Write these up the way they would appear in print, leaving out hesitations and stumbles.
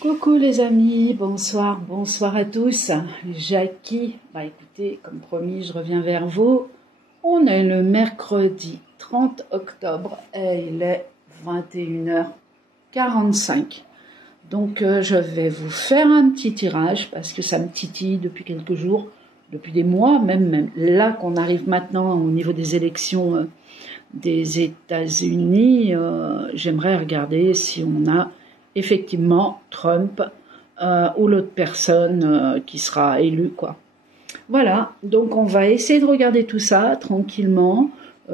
Coucou les amis, bonsoir, bonsoir à tous. Jackie, écoutez, comme promis, je reviens vers vous. On est le mercredi 30 octobre et il est 21h45. Donc je vais vous faire un petit tirage parce que ça me titille depuis quelques jours, depuis des mois, même là qu'on arrive maintenant au niveau des élections des États-Unis. J'aimerais regarder si on a effectivement Trump ou l'autre personne qui sera élue, quoi. Voilà, donc on va essayer de regarder tout ça tranquillement.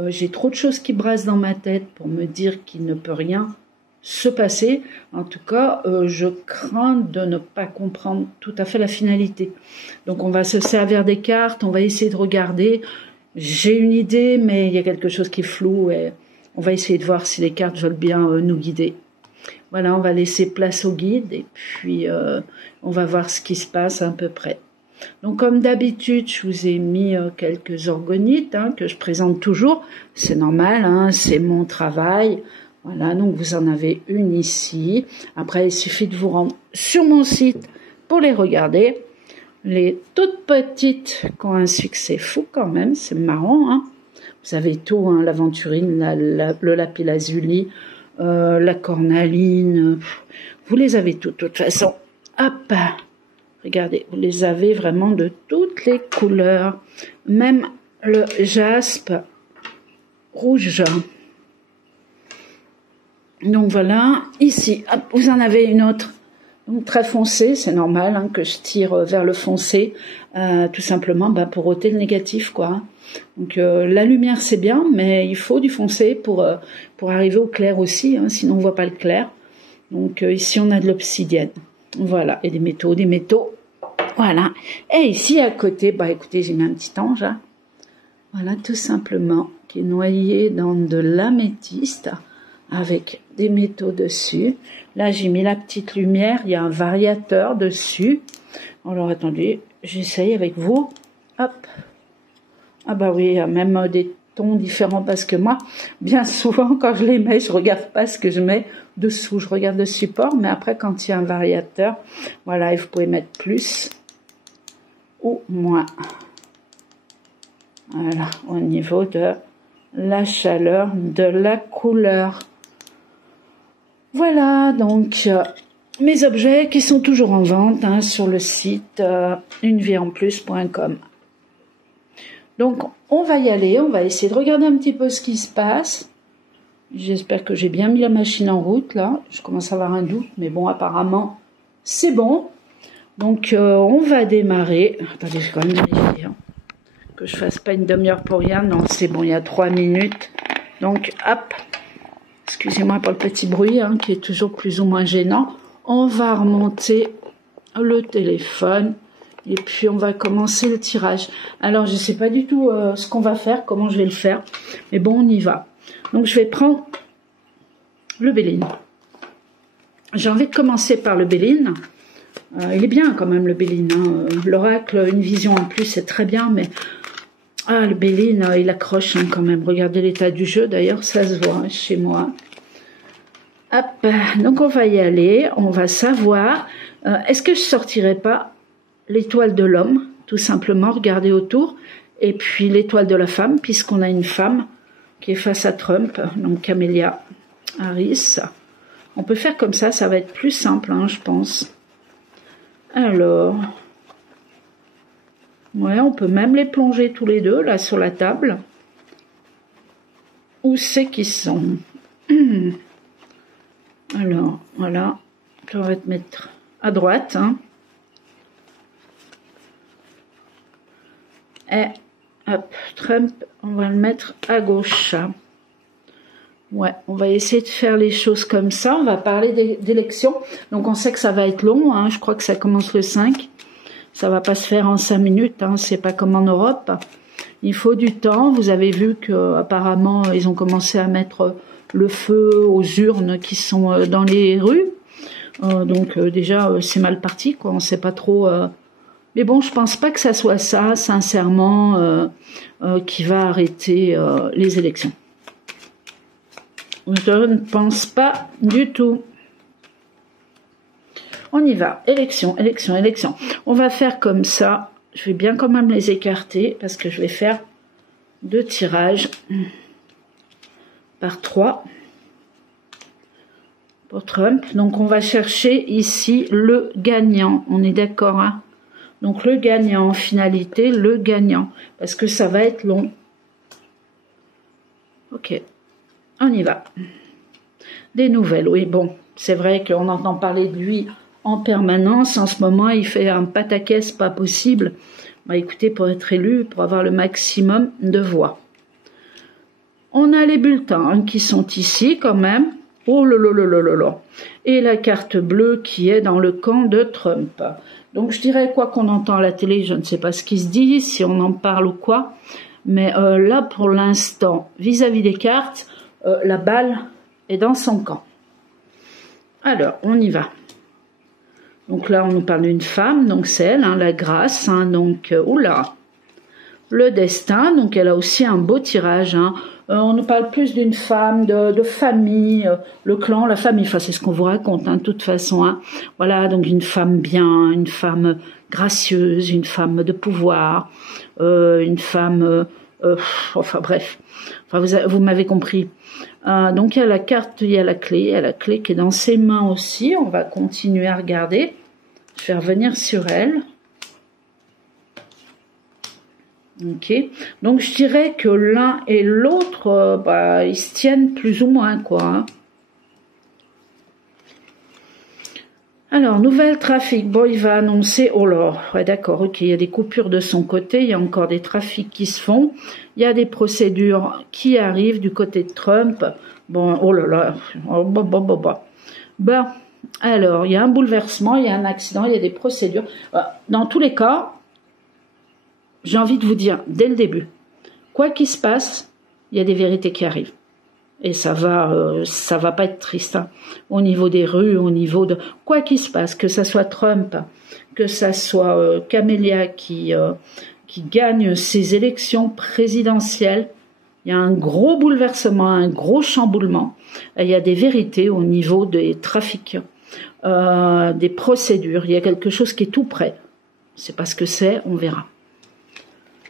J'ai trop de choses qui brassent dans ma tête pour me dire qu'il ne peut rien se passer. En tout cas, je crains de ne pas comprendre tout à fait la finalité. Donc on va se servir des cartes, on va essayer de regarder. J'ai une idée, mais il y a quelque chose qui est flou et on va essayer de voir si les cartes veulent bien nous guider. Voilà, on va laisser place au guide et puis on va voir ce qui se passe à peu près. Donc comme d'habitude, je vous ai mis quelques orgonites que je présente toujours. C'est normal, c'est mon travail. Voilà, donc vous en avez une ici. Après, il suffit de vous rendre sur mon site pour les regarder. Les toutes petites qui ont un succès fou quand même, c'est marrant. Vous avez tout, l'aventurine, le lapis-lazuli, la cornaline, vous les avez toutes. De toute façon, hop, regardez, vous les avez vraiment de toutes les couleurs, même le jaspe rouge. Donc voilà, ici, hop, vous en avez une autre, donc très foncée, c'est normal que je tire vers le foncé, tout simplement pour ôter le négatif, quoi. Donc la lumière c'est bien, mais il faut du foncé pour arriver au clair aussi, sinon on voit pas le clair. Donc ici on a de l'obsidienne, voilà, et des métaux, voilà. Et ici à côté, écoutez, j'ai mis un petit ange, voilà, tout simplement, qui est noyé dans de l'améthyste, avec des métaux dessus. Là j'ai mis la petite lumière, il y a un variateur dessus. Alors attendez, j'essaye avec vous, hop. Ah oui, il y a même des tons différents parce que moi, bien souvent, quand je les mets, je regarde pas ce que je mets dessous. Je regarde le support, mais après, quand il y a un variateur, voilà, vous pouvez mettre plus ou moins. Voilà, au niveau de la chaleur, de la couleur. Voilà, donc, mes objets qui sont toujours en vente sur le site unevieeenplus.com. Donc, on va y aller, on va essayer de regarder un petit peu ce qui se passe. J'espère que j'ai bien mis la machine en route, là. Je commence à avoir un doute, mais bon, apparemment, c'est bon. Donc, on va démarrer. Attendez, je vais quand même vérifier que je fasse pas une demi-heure pour rien. Non, c'est bon, il y a 3 minutes. Donc, hop. Excusez-moi pour le petit bruit, qui est toujours plus ou moins gênant. On va remonter le téléphone. Et puis, on va commencer le tirage. Alors, je ne sais pas du tout ce qu'on va faire, comment je vais le faire. Mais bon, on y va. Donc, je vais prendre le Béline. J'ai envie de commencer par le Béline. Il est bien quand même, le Béline. L'oracle, une vision en plus, c'est très bien. Mais le Béline, il accroche quand même. Regardez l'état du jeu. D'ailleurs, ça se voit chez moi. Hop. Donc, on va y aller. On va savoir. Est-ce que je ne sortirai pas l'étoile de l'homme, tout simplement, regardez autour, et puis l'étoile de la femme, puisqu'on a une femme qui est face à Trump, donc Kamala Harris. On peut faire comme ça va être plus simple, je pense. Alors, ouais, on peut même les plonger tous les deux, là, sur la table. Où c'est qu'ils sont? Alors, voilà, on va te mettre à droite, Et hop, Trump, on va le mettre à gauche. Ouais, on va essayer de faire les choses comme ça. On va parler d'élections. Donc on sait que ça va être long. Je crois que ça commence le 5. Ça va pas se faire en 5 minutes. C'est pas comme en Europe. Il faut du temps. Vous avez vu que apparemment ils ont commencé à mettre le feu aux urnes qui sont dans les rues. Donc déjà c'est mal parti, quoi. On sait pas trop. Mais bon, je pense pas que ça soit ça, sincèrement, qui va arrêter les élections. Je ne pense pas du tout. On y va. Élection, élection, élection. On va faire comme ça. Je vais bien quand même les écarter parce que je vais faire 2 tirages par 3 pour Trump. Donc on va chercher ici le gagnant. On est d'accord, hein? Donc le gagnant, en finalité, le gagnant. Parce que ça va être long. Ok. On y va. Des nouvelles, oui, bon. C'est vrai qu'on entend parler de lui en permanence. En ce moment, il fait un pataquès pas possible. Bah, écoutez, pour être élu, pour avoir le maximum de voix. On a les bulletins hein, qui sont ici quand même. Oh là là là là là là. Et la carte bleue qui est dans le camp de Trump. Donc je dirais quoi qu'on entend à la télé, je ne sais pas ce qui se dit, si on en parle ou quoi. Mais là, pour l'instant, vis-à-vis des cartes, la balle est dans son camp. Alors, on y va. Donc là, on nous parle d'une femme, donc c'est elle, hein, la grâce, hein, donc, oula, le destin, donc elle a aussi un beau tirage, hein. On nous parle plus d'une femme, de famille, le clan, la famille, enfin c'est ce qu'on vous raconte, hein, de toute façon, hein. Voilà, donc une femme bien, une femme gracieuse, une femme de pouvoir, une femme, enfin bref, enfin vous m'avez compris. Donc il y a la carte, il y a la clé qui est dans ses mains aussi. On va continuer à regarder. Je vais revenir sur elle. Ok. Donc je dirais que l'un et l'autre, ils se tiennent plus ou moins, quoi. Hein. Alors, nouvelle trafic. Bon, il va annoncer... Oh là, ouais, d'accord, ok, il y a des coupures de son côté, il y a encore des trafics qui se font, il y a des procédures qui arrivent du côté de Trump. Bon, oh là là, oh, Bon, alors, il y a un bouleversement, il y a un accident, il y a des procédures. Dans tous les cas, j'ai envie de vous dire, dès le début, quoi qu'il se passe, il y a des vérités qui arrivent. Et ça va pas être triste, hein. Au niveau des rues, au niveau de quoi qu'il se passe, que ça soit Trump, que ça soit Camélia qui gagne ses élections présidentielles, il y a un gros bouleversement, un gros chamboulement. Et il y a des vérités au niveau des trafics, des procédures. Il y a quelque chose qui est tout prêt. C'est pas ce que c'est, on verra.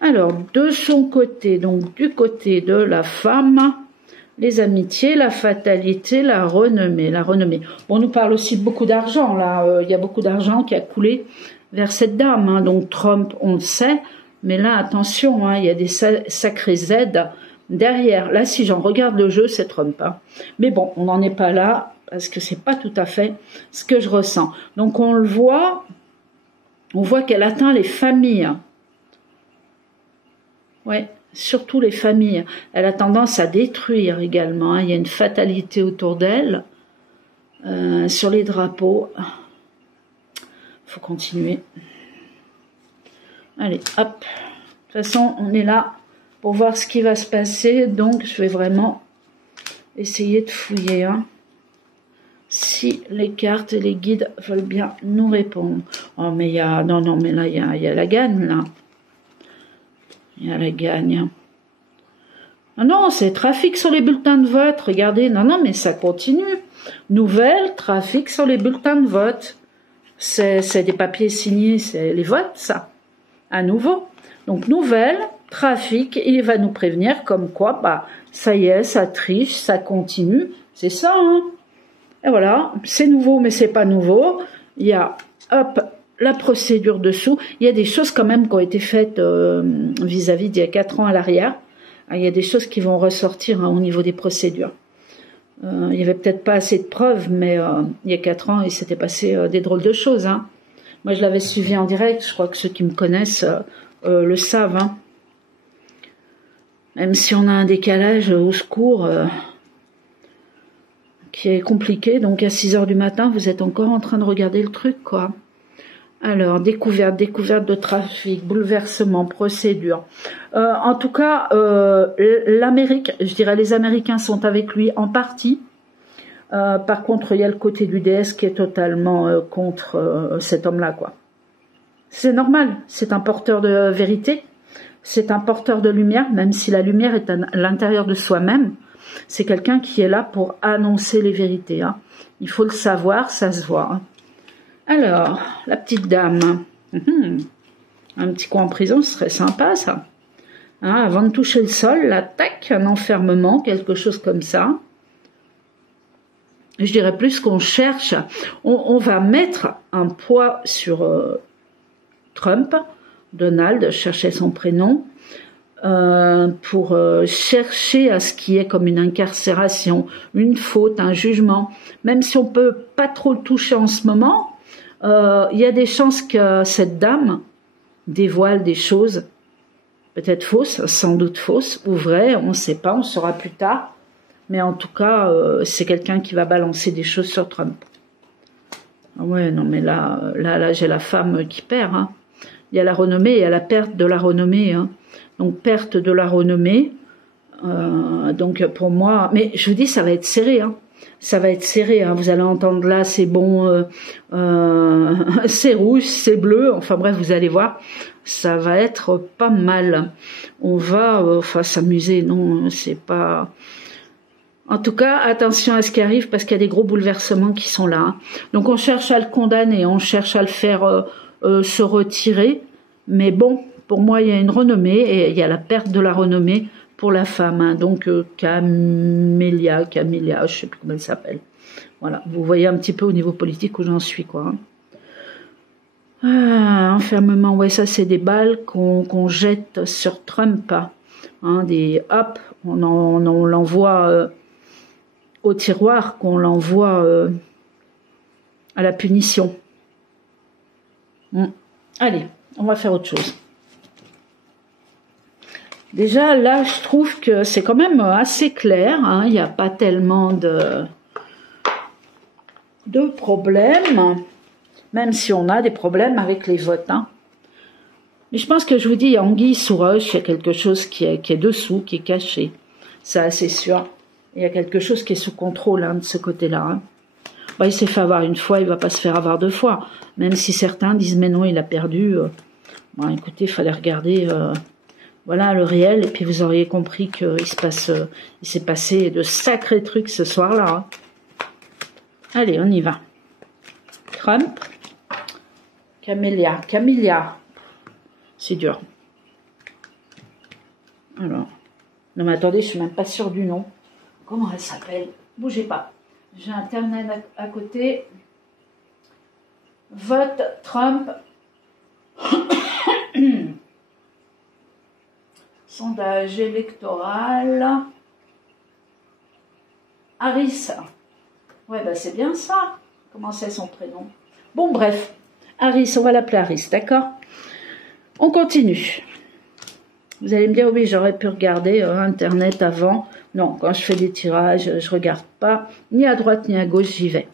Alors, de son côté, donc du côté de la femme. Les amitiés, la fatalité, la renommée, Bon, on nous parle aussi de beaucoup d'argent, là. Il y a beaucoup d'argent qui a coulé vers cette dame. Hein. Donc, Trump, on le sait. Mais là, attention, hein, il y a des sacrées aides derrière. Là, si j'en regarde le jeu, c'est Trump. Hein. Mais bon, on n'en est pas là, parce que c'est pas tout à fait ce que je ressens. Donc, on le voit. On voit qu'elle atteint les familles. Ouais. Surtout les familles. Elle a tendance à détruire également. Il y a une fatalité autour d'elle. Sur les drapeaux. Il faut continuer. Allez, hop. De toute façon, on est là pour voir ce qui va se passer. Donc, je vais vraiment essayer de fouiller. Hein, si les cartes et les guides veulent bien nous répondre. Oh, mais il y a... Non, mais là, il y a la gagne, là. Il y a la gagne. Ah non, c'est trafic sur les bulletins de vote. Regardez, non, mais ça continue. Nouvelle, trafic sur les bulletins de vote. C'est des papiers signés, c'est les votes, ça. À nouveau. Donc, nouvelle, trafic, il va nous prévenir comme quoi, ça y est, ça triche, ça continue. C'est ça, hein. Et voilà, c'est nouveau, mais c'est pas nouveau. Il y a, hop, la procédure dessous. Il y a des choses quand même qui ont été faites vis-à-vis d'il y a 4 ans à l'arrière. Il y a des choses qui vont ressortir hein, au niveau des procédures. Il n'y avait peut-être pas assez de preuves, mais il y a 4 ans, il s'était passé des drôles de choses. Hein. Moi, je l'avais suivi en direct. Je crois que ceux qui me connaissent le savent. Hein. Même si on a un décalage au secours qui est compliqué. Donc, à 6 heures du matin, vous êtes encore en train de regarder le truc, quoi. Alors, découverte de trafic, bouleversement, procédure. En tout cas, l'Amérique, je dirais les Américains sont avec lui en partie. Par contre, il y a le côté du DS qui est totalement contre cet homme-là, quoi. C'est normal, c'est un porteur de vérité, c'est un porteur de lumière, même si la lumière est à l'intérieur de soi-même. C'est quelqu'un qui est là pour annoncer les vérités. Hein. Il faut le savoir, ça se voit. Hein. Alors, la petite dame. Un petit coup en prison, ce serait sympa, ça. Hein, avant de toucher le sol, l'attaque, un enfermement, quelque chose comme ça. Je dirais plus qu'on cherche. On va mettre un poids sur Trump. Donald, cherchait son prénom. Pour chercher à ce qui est comme une incarcération, une faute, un jugement. Même si on peut pas trop le toucher en ce moment, il y a des chances que cette dame dévoile des choses peut-être fausses, sans doute fausses, ou vraies, on ne sait pas, on saura plus tard. Mais en tout cas, c'est quelqu'un qui va balancer des choses sur Trump. Ah ouais, non mais là j'ai la femme qui perd. Hein. Il y a la renommée et il y a la perte de la renommée. Hein. Donc perte de la renommée. Donc pour moi, mais je vous dis, ça va être serré. Hein. Ça va être serré. Hein. Vous allez entendre là, c'est bon, c'est rouge, c'est bleu. Enfin bref, vous allez voir, ça va être pas mal. On va, s'amuser. Non, c'est pas. En tout cas, attention à ce qui arrive parce qu'il y a des gros bouleversements qui sont là. Hein. Donc on cherche à le condamner, on cherche à le faire se retirer. Mais bon, pour moi, il y a une renommée et il y a la perte de la renommée pour la femme. Hein. Donc Camélia, je ne sais plus comment elle s'appelle. Voilà, vous voyez un petit peu au niveau politique où j'en suis, quoi. Hein. Enfermement, ouais, ça c'est des balles qu'on jette sur Trump. Hein, hop, on l'envoie au tiroir, qu'on l'envoie à la punition. Allez, on va faire autre chose. Déjà, là, je trouve que c'est quand même assez clair. Hein, il n'y a pas tellement de problèmes, même si on a des problèmes avec les votes. Hein. Mais je pense que je vous dis, il y a anguille sous roche, il y a quelque chose qui est dessous, qui est caché. Ça, c'est sûr. Il y a quelque chose qui est sous contrôle hein, de ce côté-là. Hein. Bah, il s'est fait avoir une fois, il ne va pas se faire avoir deux fois. Même si certains disent, mais non, il a perdu. Bon, écoutez, il fallait regarder voilà, le réel. Et puis vous auriez compris qu'il s'est passé de sacrés trucs ce soir-là. Hein. Allez, on y va. Trump. Camélia. C'est dur. Alors. Non, mais attendez, je ne suis même pas sûre du nom. Comment elle s'appelle? Bougez pas. J'ai Internet à côté. Vote Trump. Sondage électoral. Harris. Ouais, bah c'est bien ça. Comment c'est son prénom? Bon, bref. Harris, on va l'appeler Harris, d'accord? On continue. Vous allez me dire, oui, j'aurais pu regarder Internet avant. Non, quand je fais des tirages, je regarde pas. Ni à droite, ni à gauche, j'y vais.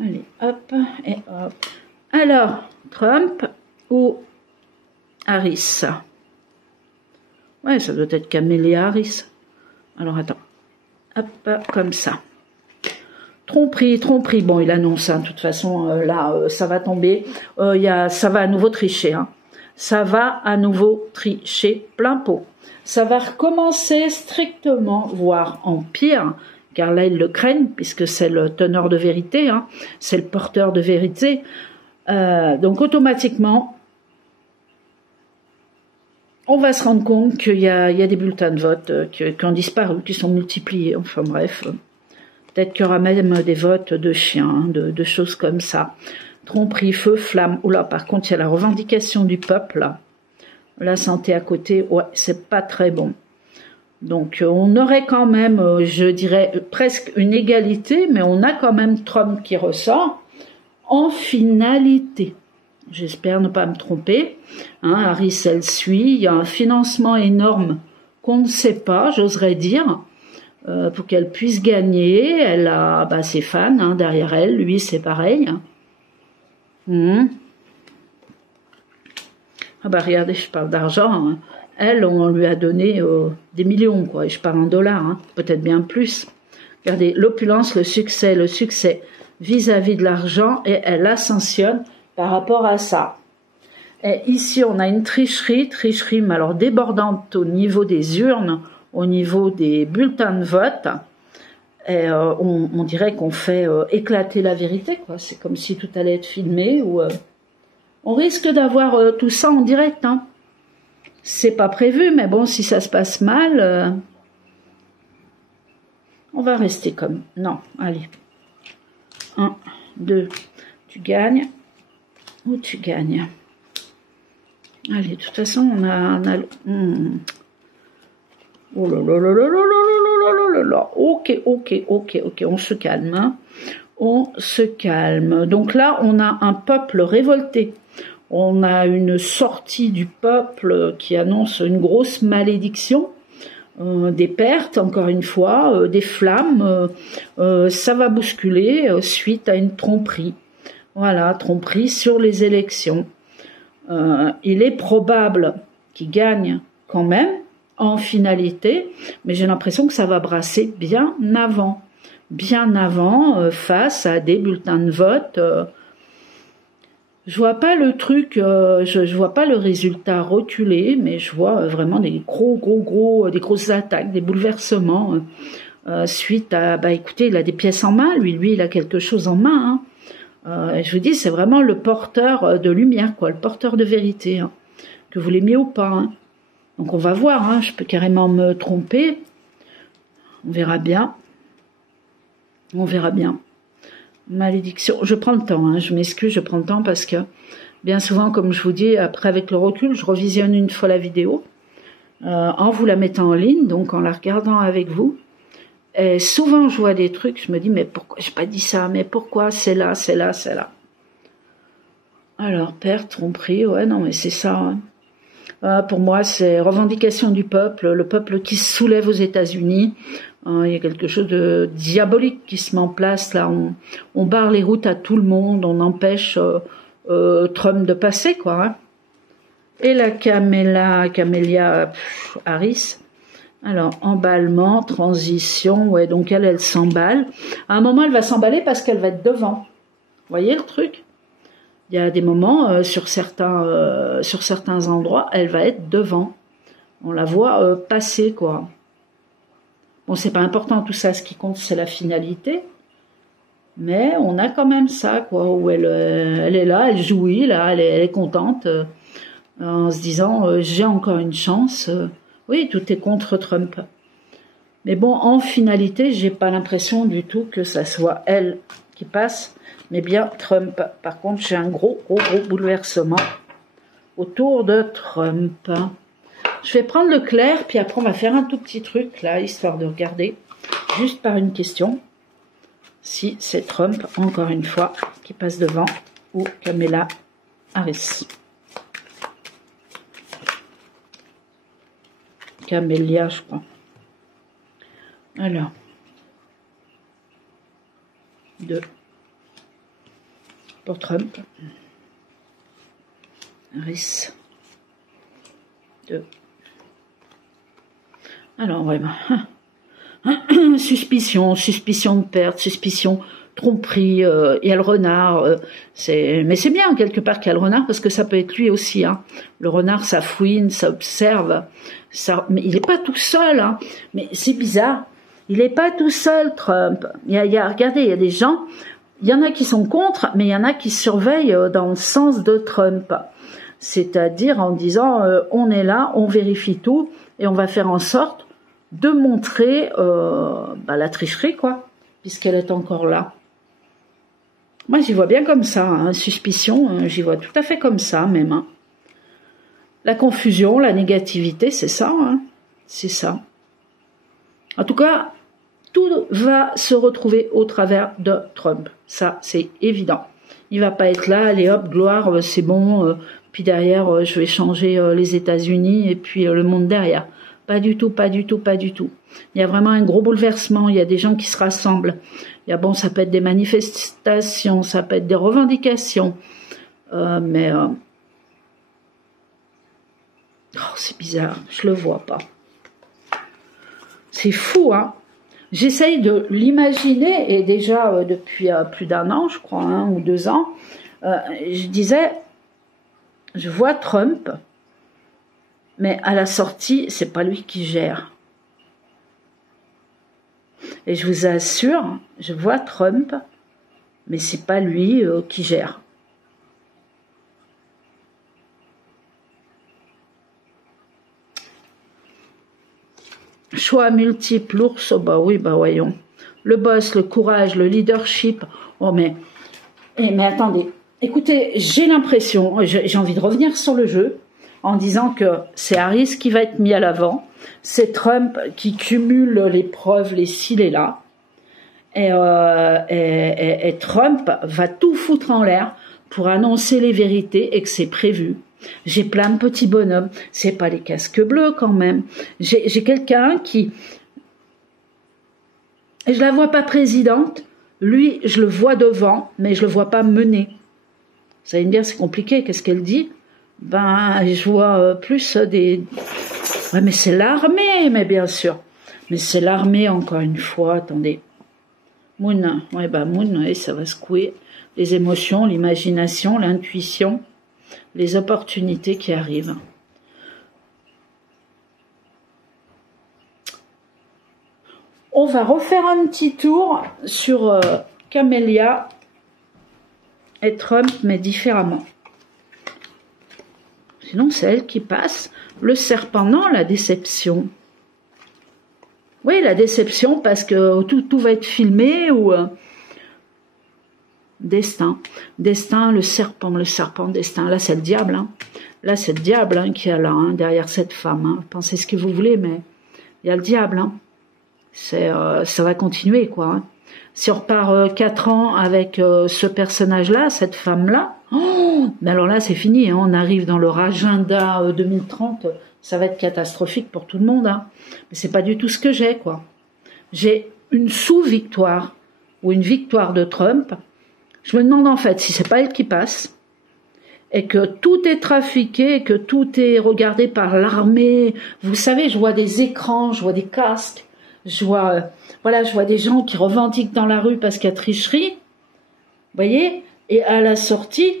Allez, hop, et hop. Alors, Trump ou Harris? Ouais, ça doit être Camélia Harris. Alors, attends. Hop, comme ça. Tromperie. Bon, il annonce, hein, de toute façon, là, ça va tomber. Ça va à nouveau tricher, hein. Ça va à nouveau tricher plein pot. Ça va recommencer strictement, voire en pire, car là, ils le craignent, puisque c'est le teneur de vérité, hein, c'est le porteur de vérité. Donc, automatiquement, on va se rendre compte qu'il y a des bulletins de vote qui ont disparu, qui sont multipliés. Enfin bref, peut-être qu'il y aura même des votes de chiens, de choses comme ça. Tromperie, feu, flamme. Oula, par contre, il y a la revendication du peuple. Là. La santé à côté, ouais, c'est pas très bon. Donc, on aurait quand même, je dirais, presque une égalité, mais on a quand même Trump qui ressort en finalité. J'espère ne pas me tromper. Hein, Harris, elle suit. Il y a un financement énorme qu'on ne sait pas, j'oserais dire, pour qu'elle puisse gagner. Elle a ses fans hein, derrière elle. Lui, c'est pareil. Ah bah regardez, je parle d'argent. Hein. Elle, on lui a donné des millions, quoi. Et je parle en dollars, hein, peut-être bien plus. Regardez, l'opulence, le succès vis-à-vis de l'argent, et elle ascensionne par rapport à ça. Et ici, on a une tricherie, mais alors débordante au niveau des urnes, au niveau des bulletins de vote. Et on dirait qu'on fait éclater la vérité, quoi. C'est comme si tout allait être filmé. Ou on risque d'avoir tout ça en direct, hein. C'est pas prévu, mais bon, si ça se passe mal, on va rester comme... Non, allez. 1, 2, tu gagnes ou tu gagnes. Allez, de toute façon, on a Oh là là là là là là là là là. Ok, on se calme. Hein. On se calme. Donc là, on a un peuple révolté. On a une sortie du peuple qui annonce une grosse malédiction. Des pertes, encore une fois, des flammes. Ça va bousculer suite à une tromperie. Voilà, tromperie sur les élections. Il est probable qu'il gagne quand même en finalité, mais j'ai l'impression que ça va brasser bien avant face à des bulletins de vote. Je vois pas le truc, je vois pas le résultat reculer, mais je vois vraiment des des grosses attaques, des bouleversements suite à, écoutez, il a des pièces en main, lui il a quelque chose en main. Hein. Je vous dis, c'est vraiment le porteur de lumière, quoi, le porteur de vérité, hein, que vous l'aimiez ou pas. Hein. Donc on va voir, hein, je peux carrément me tromper. On verra bien. On verra bien. Malédiction. Je prends le temps, hein, je m'excuse, je prends le temps parce que bien souvent, comme je vous dis, après avec le recul, je revisionne une fois la vidéo en vous la mettant en ligne, donc en la regardant avec vous. Et souvent, je vois des trucs, je me dis, mais pourquoi j'ai pas dit ça? Mais pourquoi c'est là, c'est là, c'est là? Alors, perte, tromperie, ouais, non, mais c'est ça. Hein. Pour moi, c'est revendication du peuple, le peuple qui se soulève aux États-Unis. Il y a quelque chose de diabolique qui se met en place là. On barre les routes à tout le monde, on empêche Trump de passer, quoi. Hein. Et la Camélia Harris. Alors, emballement, transition, ouais, donc elle s'emballe. À un moment, elle va s'emballer parce qu'elle va être devant. Vous voyez le truc? Il y a des moments, sur certains endroits, elle va être devant. On la voit passer, quoi. Bon, c'est pas important tout ça, ce qui compte, c'est la finalité. Mais on a quand même ça, quoi, où elle est là, elle jouit, là, elle est contente, en se disant, j'ai encore une chance. Oui, tout est contre Trump. Mais bon, en finalité, j'ai pas l'impression du tout que ça soit elle qui passe, mais bien Trump. Par contre, j'ai un gros bouleversement autour de Trump. Je vais prendre le clair, puis après on va faire un tout petit truc, là, histoire de regarder, juste par une question, si c'est Trump, encore une fois, qui passe devant, ou Kamala Harris. Camélia, je crois. Alors. 2. Pour Trump. Harris. 2. Alors, vraiment. Suspicion de perte, suspicion, tromperie, il y a le renard. Mais c'est bien, quelque part, qu'il y a le renard, parce que ça peut être lui aussi. Hein. Le renard, ça fouine, ça observe. Mais il n'est pas tout seul. Hein. Mais c'est bizarre. Il n'est pas tout seul, Trump. Regardez, il y a des gens, il y en a qui sont contre, mais il y en a qui surveillent dans le sens de Trump. C'est-à-dire en disant, on est là, on vérifie tout, et on va faire en sorte de montrer la tricherie, quoi, puisqu'elle est encore là. Moi, j'y vois bien comme ça, hein, suspicion, j'y vois tout à fait comme ça, même. Hein. La confusion, la négativité, c'est ça, hein, c'est ça. En tout cas, tout va se retrouver au travers de Trump. Ça, c'est évident. Il va pas être là, allez hop, gloire, c'est bon, puis derrière, je vais changer les États-Unis et puis le monde derrière. Pas du tout, pas du tout, pas du tout. Il y a vraiment un gros bouleversement, il y a des gens qui se rassemblent. Il y a, bon, ça peut être des manifestations, ça peut être des revendications, mais c'est bizarre, je le vois pas. C'est fou, hein. J'essaye de l'imaginer, et déjà depuis plus d'un an, je crois, 1 ou 2 ans, je disais, je vois Trump, mais à la sortie, c'est pas lui qui gère. Et je vous assure, je vois Trump, mais c'est pas lui qui gère. Choix multiples, l'ours, oh bah oui, bah voyons. Le boss, le courage, le leadership. Oh mais attendez, écoutez, j'ai l'impression, j'ai envie de revenir sur le jeu, en disant que c'est Harris qui va être mis à l'avant, c'est Trump qui cumule les preuves, les ci, les là, et Trump va tout foutre en l'air pour annoncer les vérités et que c'est prévu. J'ai plein de petits bonhommes, c'est pas les casques bleus quand même. J'ai quelqu'un qui... Et je la vois pas présidente, lui je le vois devant, mais je le vois pas mener. Vous allez me dire c'est compliqué, qu'est-ce qu'elle dit? Ben je vois plus des... Ouais mais c'est l'armée, mais bien sûr. Mais c'est l'armée encore une fois, attendez. Moon, ouais bah Moon, ouais, ça va secouer les émotions, l'imagination, l'intuition, les opportunités qui arrivent. On va refaire un petit tour sur Camélia et Trump, mais différemment. Sinon, c'est elle qui passe. Le serpent, non, la déception. Oui, la déception, parce que tout va être filmé ou... Destin. Destin, le serpent, destin. Là, c'est le diable. Hein. Là, c'est le diable hein, qui est là, hein, derrière cette femme. Hein. Pensez ce que vous voulez, mais il y a le diable. Hein. Ça va continuer, quoi. Hein. Si on repart 4 ans avec ce personnage-là, cette femme-là, oh, mais alors là, c'est fini. Hein. On arrive dans leur agenda 2030. Ça va être catastrophique pour tout le monde. Hein. Mais c'est pas du tout ce que j'ai, quoi. J'ai une sous-victoire ou une victoire de Trump. Je me demande en fait si c'est pas elle qui passe et que tout est trafiqué, que tout est regardé par l'armée. Vous savez, je vois des écrans, je vois des casques, je vois des gens qui revendiquent dans la rue parce qu'il y a tricherie. Vous voyez? Et à la sortie,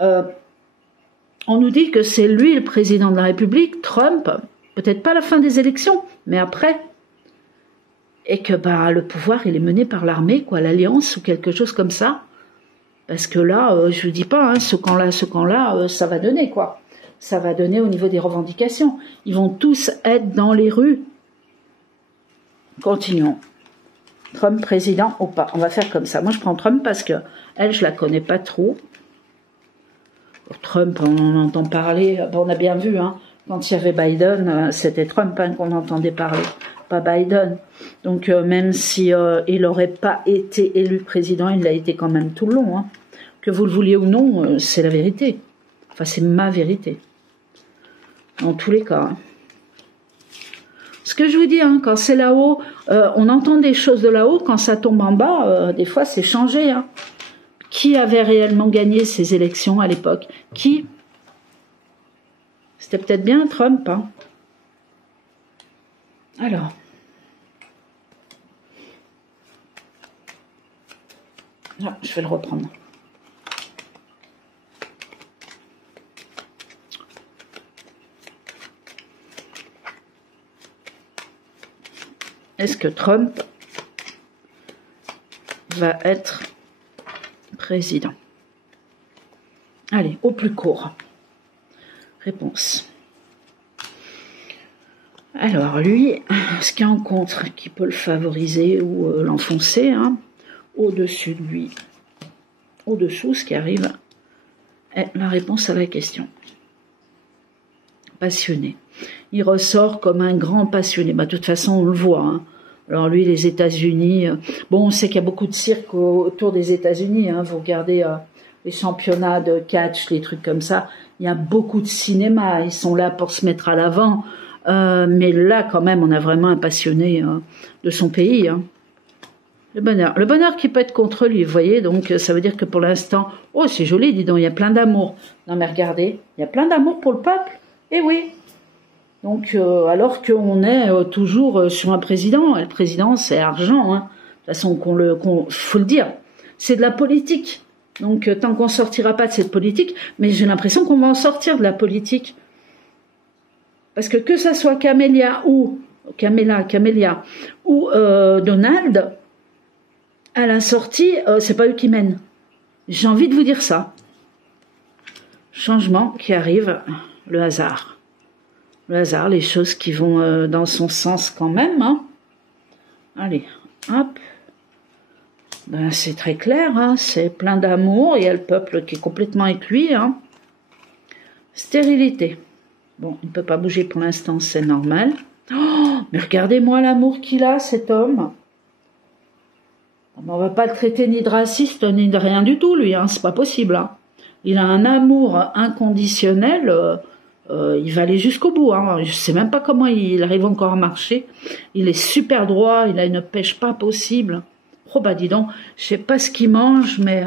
on nous dit que c'est lui le président de la République, Trump, peut-être pas à la fin des élections, mais après. Et que le pouvoir, il est mené par l'armée, quoi, l'alliance ou quelque chose comme ça. Parce que là, je ne dis pas, hein, ce camp-là, ça va donner, quoi. Ça va donner au niveau des revendications. Ils vont tous être dans les rues. Continuons. Trump président ou pas. On va faire comme ça. Moi, je prends Trump parce que elle, je la connais pas trop. Trump, on en entend parler. Bon, on a bien vu, hein, quand il y avait Biden, c'était Trump hein, qu'on entendait parler, pas Biden. Donc, même si il n'aurait pas été élu président, il l'a été quand même tout le long. Hein. Que vous le vouliez ou non, c'est la vérité. Enfin, c'est ma vérité. Dans tous les cas. Hein. Ce que je vous dis, hein, quand c'est là-haut, on entend des choses de là-haut, quand ça tombe en bas, des fois c'est changé. Hein. Qui avait réellement gagné ces élections à l'époque? Qui? C'était peut-être bien Trump. Hein. Alors. Ah, je vais le reprendre. Est-ce que Trump va être président? Allez, au plus court. Réponse. Alors lui, ce qu'il rencontre qui peut le favoriser ou l'enfoncer, hein, au-dessus de lui, au-dessous, ce qui arrive, est la réponse à la question. Passionné. Il ressort comme un grand passionné. De toute façon, on le voit. Hein. Alors lui, les États-Unis, bon, on sait qu'il y a beaucoup de cirque autour des États-Unis. Hein. Vous regardez les championnats de catch, les trucs comme ça. Il y a beaucoup de cinéma. Ils sont là pour se mettre à l'avant. Mais là, quand même, on a vraiment un passionné de son pays. Hein. Le bonheur qui peut être contre lui, vous voyez. Donc, ça veut dire que pour l'instant, oh, c'est joli, dis donc, il y a plein d'amour. Non, mais regardez, il y a plein d'amour pour le peuple. Eh oui. Donc, alors qu'on est toujours sur un président, et le président, c'est argent, hein. De toute façon, faut le dire, c'est de la politique. Donc, tant qu'on sortira pas de cette politique, mais j'ai l'impression qu'on va en sortir de la politique. Parce que ça soit Camélia ou Camélia ou Donald, à la sortie, c'est pas eux qui mènent. J'ai envie de vous dire ça. Changement qui arrive, le hasard. Le hasard, les choses qui vont dans son sens quand même. Hein. Allez, hop. Ben, c'est très clair, hein. C'est plein d'amour. Il y a le peuple qui est complètement écuit. Hein. Stérilité. Bon, il ne peut pas bouger pour l'instant, c'est normal. Oh, mais regardez-moi l'amour qu'il a, cet homme. On ne va pas le traiter ni de raciste, ni de rien du tout, lui. Hein. C'est pas possible. Hein. Il a un amour inconditionnel. Il va aller jusqu'au bout. Hein. Je sais même pas comment il arrive encore à marcher. Il est super droit. Il a une pêche pas possible. Oh bah dis donc, je sais pas ce qu'il mange, mais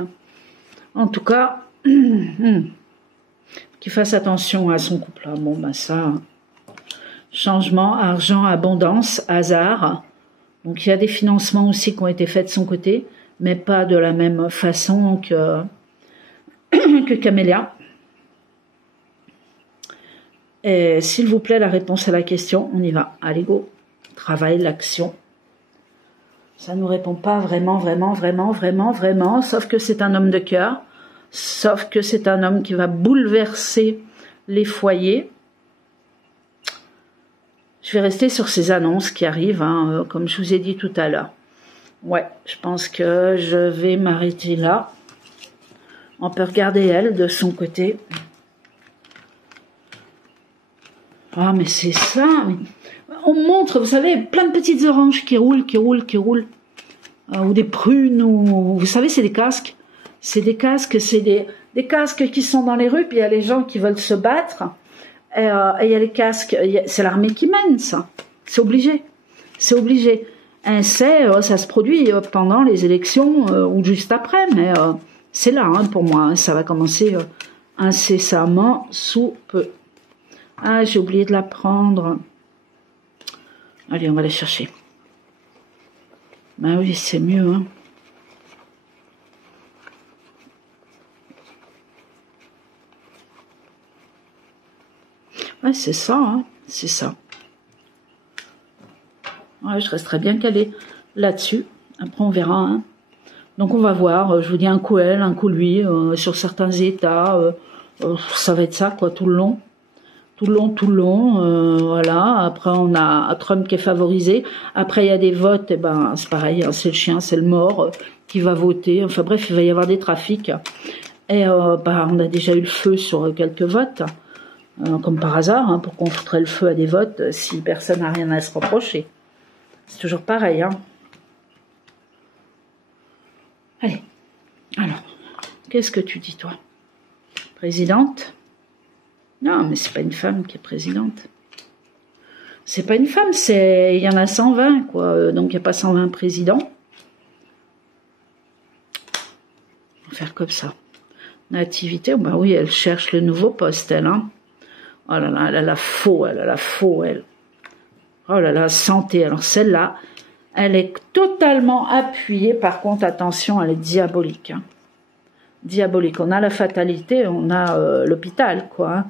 en tout cas, qu'il fasse attention à son couple. Bon bah ça, changement, argent, abondance, hasard. Donc il y a des financements aussi qui ont été faits de son côté, mais pas de la même façon que Camélia. Et s'il vous plaît, la réponse à la question, on y va. Allez, go. Travail, l'action. Ça nous répond pas vraiment, sauf que c'est un homme de cœur, sauf que c'est un homme qui va bouleverser les foyers. Je vais rester sur ces annonces qui arrivent, hein, comme je vous ai dit tout à l'heure. Ouais, je pense que je vais m'arrêter là. On peut regarder elle de son côté. Ah, mais c'est ça. On montre, vous savez, plein de petites oranges qui roulent. Ou des prunes, ou vous savez, c'est des casques. C'est des casques, c'est des casques qui sont dans les rues, puis il y a les gens qui veulent se battre. Et il y a les casques, c'est l'armée qui mène, ça. C'est obligé. C'est obligé. Ça se produit pendant les élections ou juste après, mais c'est là, hein, pour moi. Hein, ça va commencer incessamment sous peu. Ah, j'ai oublié de la prendre. Allez, on va la chercher. Ben oui, c'est mieux, hein. Ouais, c'est ça, hein. C'est ça. Ouais, je resterai bien calée là-dessus. Après, on verra, hein. Donc, on va voir. Je vous dis un coup elle, un coup lui, sur certains états. Ça va être ça, quoi, tout le long. Tout le long, voilà. Après, on a Trump qui est favorisé. Après, il y a des votes, et ben, c'est pareil, hein, c'est le chien, c'est le mort qui va voter. Enfin bref, il va y avoir des trafics. Et bah, on a déjà eu le feu sur quelques votes, comme par hasard, hein, pour qu'on foutrait le feu à des votes si personne n'a rien à se reprocher. C'est toujours pareil, hein. Allez, alors, qu'est-ce que tu dis, toi? Présidente? Non, mais c'est pas une femme qui est présidente. C'est pas une femme, il y en a 120, quoi. Donc il n'y a pas 120 présidents. On va faire comme ça. Nativité, bah oui, elle cherche le nouveau poste, elle, hein. Oh là là, elle a la faux, elle. Oh là là, santé. Alors celle-là, elle est totalement appuyée. Par contre, attention, elle est diabolique, hein. Diabolique. On a la fatalité, on a l'hôpital, quoi, hein.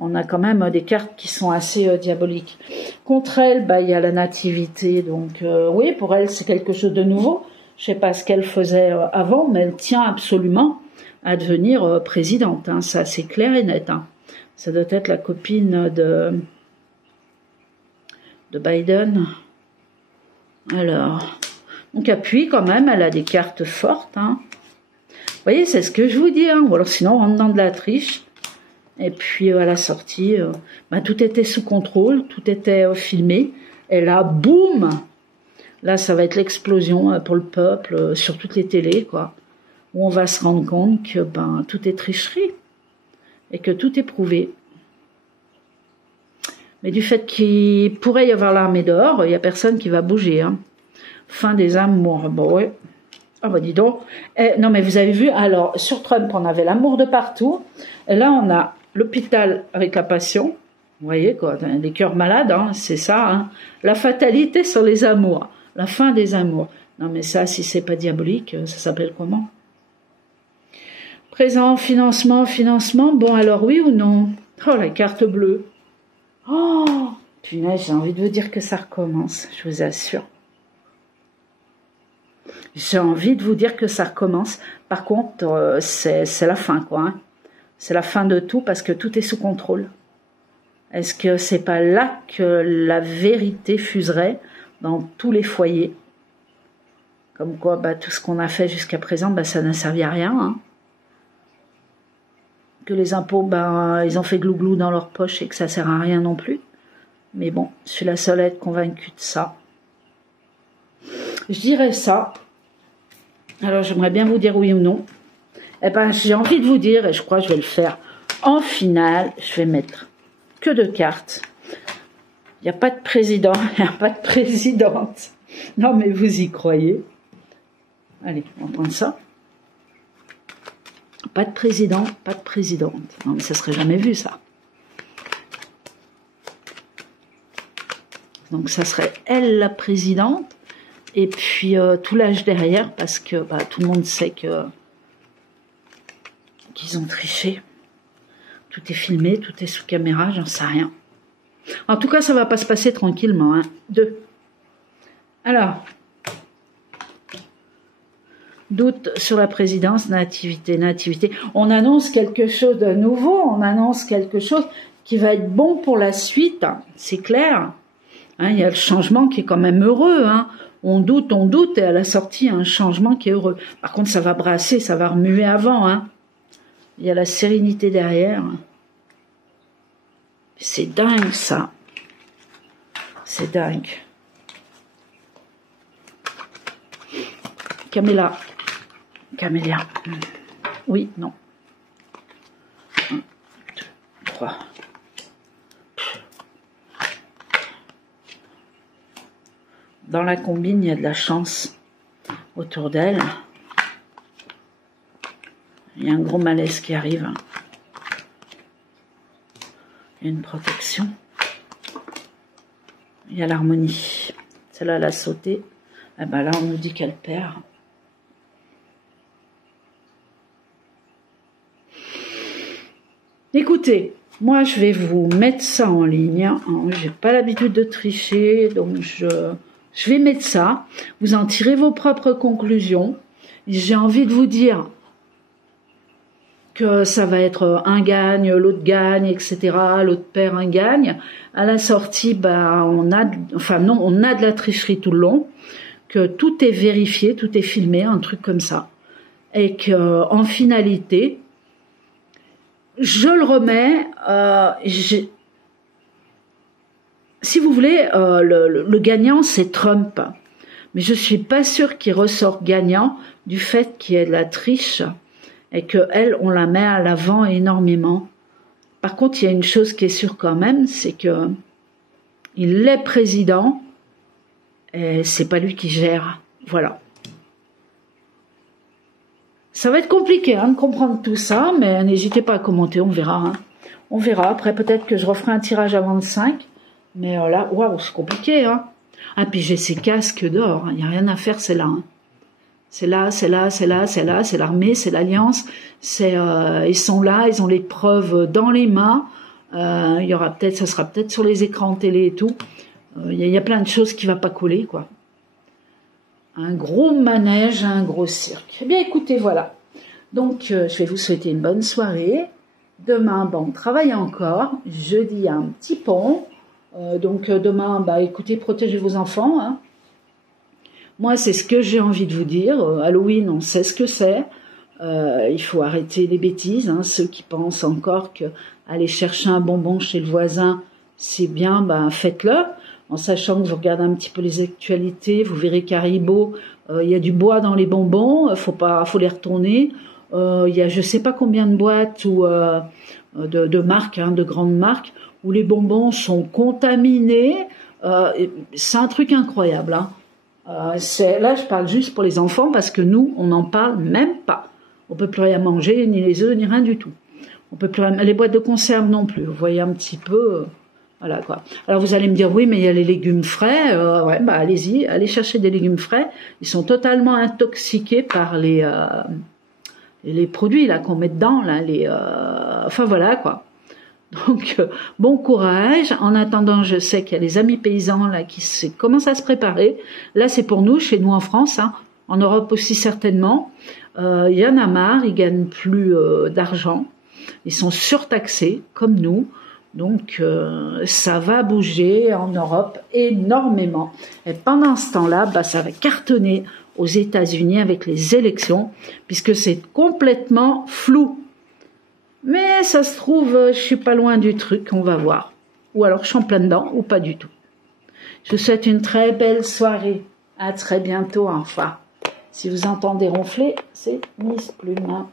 On a quand même des cartes qui sont assez diaboliques. Contre elle, bah, il y a la nativité. Donc oui, pour elle, c'est quelque chose de nouveau. Je sais pas ce qu'elle faisait avant, mais elle tient absolument à devenir présidente, hein. Ça, c'est clair et net, hein. Ça doit être la copine de Biden. Alors, donc appuie quand même, elle a des cartes fortes, hein. Vous voyez, c'est ce que je vous dis, hein. Ou alors sinon, on rentre dans de la triche. Et puis à la sortie, bah, tout était sous contrôle, tout était filmé. Et là, boum! Là, ça va être l'explosion pour le peuple, sur toutes les télés, quoi. Où on va se rendre compte que ben, tout est tricherie. Et que tout est prouvé. Mais du fait qu'il pourrait y avoir l'armée dehors, il n'y a personne qui va bouger, hein. Fin des amours. Bon, ouais. Ah bah dis donc. Non mais vous avez vu, alors sur Trump on avait l'amour de partout, et là on a l'hôpital avec la passion, vous voyez quoi, des cœurs malades, hein, c'est ça, hein. La fatalité sur les amours, la fin des amours. Non mais ça, si c'est pas diabolique, ça s'appelle comment? Présent, financement, bon alors oui ou non? Oh la carte bleue. Oh Punaise, j'ai envie de vous dire que ça recommence, je vous assure. J'ai envie de vous dire que ça recommence. Par contre, c'est la fin, quoi. Hein. C'est la fin de tout parce que tout est sous contrôle. Est-ce que c'est pas là que la vérité fuserait dans tous les foyers? Comme quoi, bah, tout ce qu'on a fait jusqu'à présent, bah, ça n'a servi à rien. Hein. Que les impôts, bah, ils ont fait glouglou dans leur poche et que ça sert à rien non plus. Mais bon, je suis la seule à être convaincue de ça. Je dirais ça. Alors, j'aimerais bien vous dire oui ou non. Eh ben, j'ai envie de vous dire, et je crois que je vais le faire en finale, je vais mettre que 2 cartes. Il n'y a pas de président, il n'y a pas de présidente. Non, mais vous y croyez. Allez, on va prendre ça. Pas de président, pas de présidente. Non, mais ça serait jamais vu, ça. Donc, ça serait elle, la présidente, et puis tout l'âge derrière, parce que bah, tout le monde sait que qu'ils ont triché. Tout est filmé, tout est sous caméra, j'en sais rien. En tout cas, ça va pas se passer tranquillement. Hein. 2. Alors, doute sur la présidence, nativité. On annonce quelque chose de nouveau, on annonce quelque chose qui va être bon pour la suite, c'est clair. Hein, il y a le changement qui est quand même heureux. Hein. On doute, et à la sortie, il y a un changement qui est heureux. Par contre, ça va brasser, ça va remuer avant. Hein. Il y a la sérénité derrière. C'est dingue, ça. C'est dingue. Camélia. Oui, non. 1, 2, 3. Dans la combine, il y a de la chance autour d'elle. Il y a un gros malaise qui arrive. Il y a une protection. Il y a l'harmonie. Celle-là, elle a sauté. Eh ben là, on nous dit qu'elle perd. Écoutez, moi, je vais vous mettre ça en ligne. J'ai pas l'habitude de tricher, donc je vais mettre ça. Vous en tirez vos propres conclusions. J'ai envie de vous dire que ça va être un gagne, l'autre gagne, etc. L'autre perd, un gagne. À la sortie, bah, on a de la tricherie tout le long, que tout est vérifié, tout est filmé, un truc comme ça. Et que, en finalité, je le remets, si vous voulez, le gagnant, c'est Trump. Mais je suis pas sûre qu'il ressort gagnant du fait qu'il y ait de la triche et qu'elle, on la met à l'avant énormément. Par contre, il y a une chose qui est sûre quand même, c'est que il est président et c'est pas lui qui gère. Voilà. Ça va être compliqué de comprendre tout ça, mais n'hésitez pas à commenter, on verra. Hein. On verra. Après, peut-être que je referai un tirage avant le 5. Mais là, waouh, c'est compliqué. Hein. Ah, puis j'ai ces casques d'or. Il n'y a rien à faire, c'est là. Hein. C'est là, c'est là, c'est là, c'est là, c'est l'armée, c'est l'alliance. Ils sont là, ils ont les preuves dans les mains. Il y aura peut-être, ça sera peut-être sur les écrans télé et tout. Il y a plein de choses qui ne vont pas coller, quoi. Un gros manège, un gros cirque. Eh bien, écoutez, voilà. Donc, je vais vous souhaiter une bonne soirée. Demain, bon, on travaille encore. Jeudi, il y a un petit pont. Donc, demain, bah, écoutez, protégez vos enfants. Hein. Moi, c'est ce que j'ai envie de vous dire. Halloween, on sait ce que c'est. Il faut arrêter les bêtises. Hein. Ceux qui pensent encore que aller chercher un bonbon chez le voisin, c'est bien, bah, faites-le. En sachant que vous regardez un petit peu les actualités, vous verrez qu'Haribo, il y a du bois dans les bonbons, faut les retourner. Il y a je sais pas combien de boîtes ou de marques, de grandes marques, où les bonbons sont contaminés. C'est un truc incroyable. Hein. Là, je parle juste pour les enfants parce que nous, on n'en parle même pas. On peut plus rien manger, ni les œufs, ni rien du tout. On peut plus rien, les boîtes de conserve non plus. Vous voyez un petit peu. Voilà quoi. Alors vous allez me dire oui, mais il y a les légumes frais. Ouais, bah allez-y, allez chercher des légumes frais. Ils sont totalement intoxiqués par les produits là qu'on met dedans là. Enfin voilà quoi. Donc, bon courage. En attendant, je sais qu'il y a les amis paysans là qui commencent à se préparer. Là, c'est pour nous, chez nous en France, hein. En Europe aussi certainement. Il y en a marre, ils gagnent plus d'argent. Ils sont surtaxés, comme nous. Donc, ça va bouger en Europe énormément. Et pendant ce temps-là, bah, ça va cartonner aux États-Unis avec les élections, puisque c'est complètement flou. Mais ça se trouve, je suis pas loin du truc, on va voir. Ou alors je suis en plein dedans, ou pas du tout. Je vous souhaite une très belle soirée. À très bientôt, enfin. Si vous entendez ronfler, c'est Miss Plume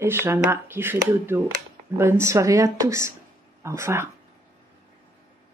et Shana qui fait dodo. Bonne soirée à tous. Au revoir.